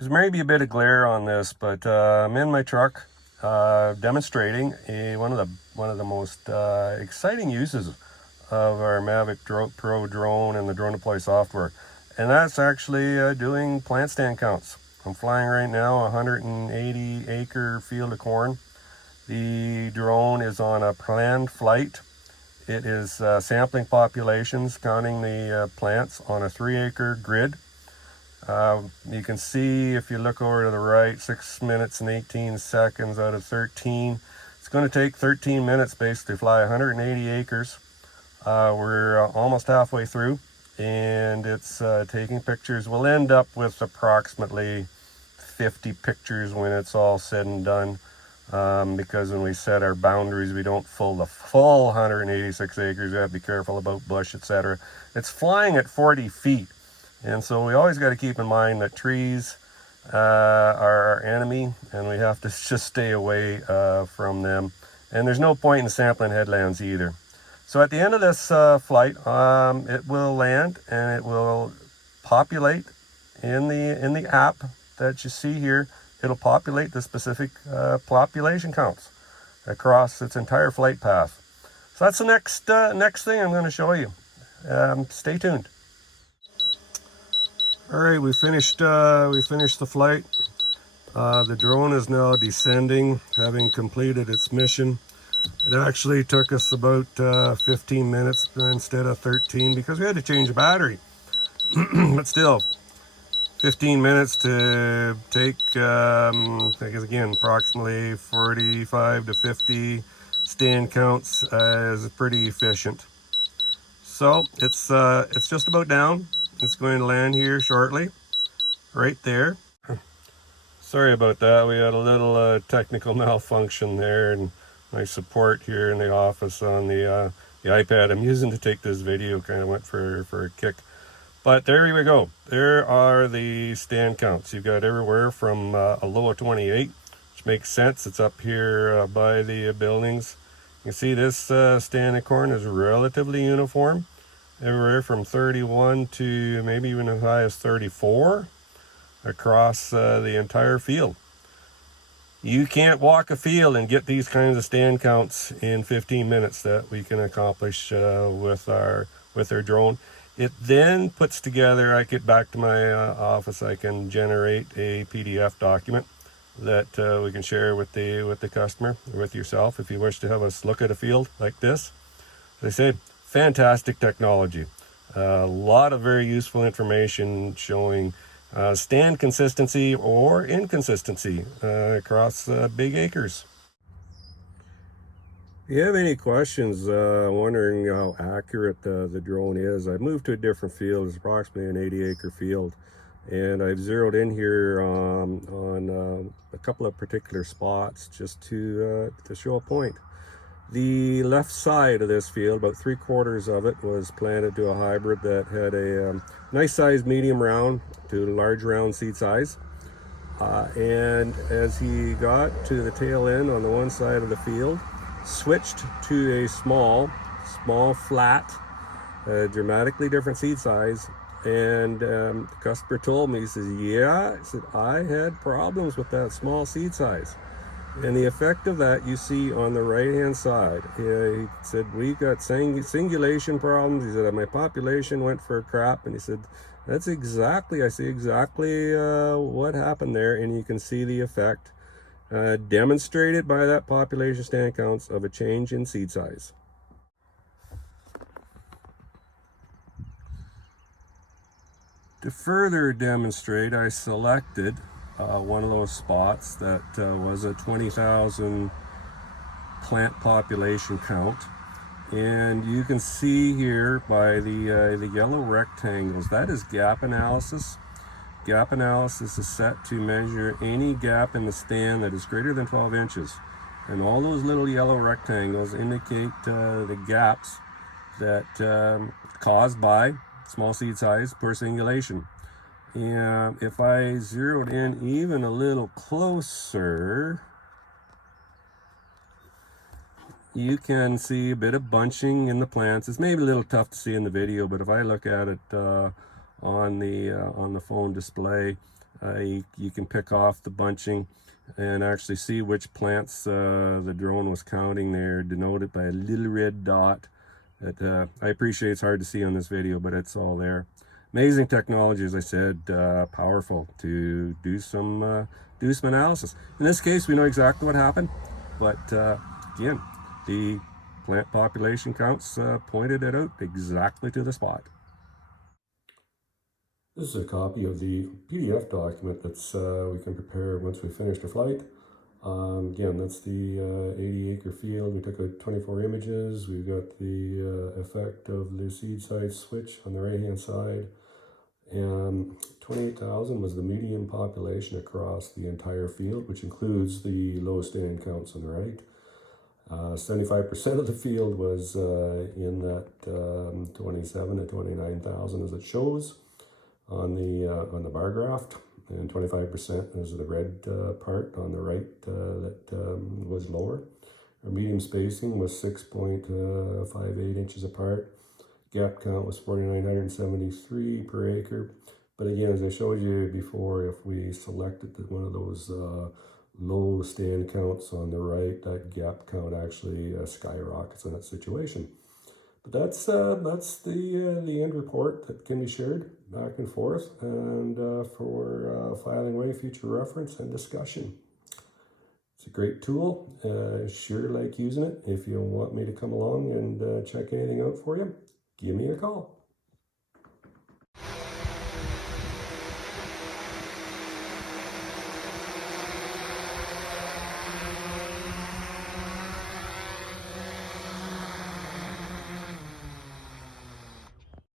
There's maybe a bit of glare on this, but I'm in my truck demonstrating one of the most exciting uses of our Mavic Pro drone and the Drone Deploy software, and that's actually doing plant stand counts. I'm flying right now a 180 acre field of corn. The drone is on a planned flight. It is sampling populations, counting the plants on a 3-acre grid. You can see, if you look over to the right, 6 minutes and 18 seconds out of 13. It's going to take 13 minutes basically to fly 180 acres. We're almost halfway through, and it's taking pictures. We'll end up with approximately 50 pictures when it's all said and done, because when we set our boundaries, we don't fill the full 186 acres. We have to be careful about bush, etc. It's flying at 40 feet. And so we always got to keep in mind that trees are our enemy, and we have to just stay away from them. And there's no point in sampling headlands either. So at the end of this flight, it will land and it will populate in the app that you see here. It'll populate the specific population counts across its entire flight path. So that's the next thing I'm going to show you. Stay tuned. All right, we finished the flight. The drone is now descending, having completed its mission. It actually took us about 15 minutes instead of 13 because we had to change the battery. But still, 15 minutes to take, I guess again, approximately 45 to 50 stand counts is pretty efficient. So it's just about down. It's going to land here shortly, right there. Sorry about that. We had a little technical malfunction there, and my support here in the office on the iPad I'm using to take this video kind of went for a kick. But there we go. There are the stand counts. You've got everywhere from a low of 28, which makes sense. It's up here by the buildings. You can see this stand of corn is relatively uniform. Everywhere from 31 to maybe even as high as 34 across the entire field. You can't walk a field and get these kinds of stand counts in 15 minutes that we can accomplish with our drone. It then puts together, I get back to my office, I can generate a PDF document that we can share with the customer, or with yourself if you wish to have us look at a field like this. As I say, fantastic technology. A lot of very useful information showing stand consistency or inconsistency across big acres. If you have any questions, wondering how accurate the drone is, I've moved to a different field. It's approximately an 80-acre field, and I've zeroed in here on a couple of particular spots just to show a point. The left side of this field, about 3/4 of it, was planted to a hybrid that had a nice sized medium round to large round seed size. And as he got to the tail end on the one side of the field, switched to a small flat, dramatically different seed size. And the customer told me, he says, yeah, he said, I had problems with that small seed size. And the effect of that you see on the right hand side. He said, we got singulation problems. He said, my population went for crap. And he said, that's exactly, I see exactly what happened there. And you can see the effect demonstrated by that population stand counts of a change in seed size. To further demonstrate, I selected one of those spots that was a 20,000 plant population count, and you can see here by the yellow rectangles, that is gap analysis. Gap analysis is set to measure any gap in the stand that is greater than 12 inches, and all those little yellow rectangles indicate the gaps that caused by small seed size, poor singulation. And if I zeroed in even a little closer, you can see a bit of bunching in the plants. It's maybe a little tough to see in the video, but if I look at it on the phone display, You can pick off the bunching and actually see which plants the drone was counting there, denoted by a little red dot that I appreciate it's hard to see on this video, but it's all there. Amazing technology, as I said, powerful to do some analysis. In this case, we know exactly what happened, but again, the plant population counts pointed it out exactly to the spot. This is a copy of the PDF document that's we can prepare once we finish the flight. Again, that's the 80-acre field. We took out 24 images. We've got the effect of the seed size switch on the right-hand side. And 28,000 was the median population across the entire field, which includes the low stand counts on the right. 75% of the field was in that 27 to 29,000 as it shows on the bar graph, and 25% is the red part on the right that was lower. Our medium spacing was 6.58 inches apart. Gap count was 4,973 per acre. But again, as I showed you before, if we selected one of those low stand counts on the right, that gap count actually skyrockets in that situation. But that's the end report that can be shared back and forth, and for filing away future reference and discussion. It's a great tool. Sure like using it. If you want me to come along and check anything out for you, give me a call.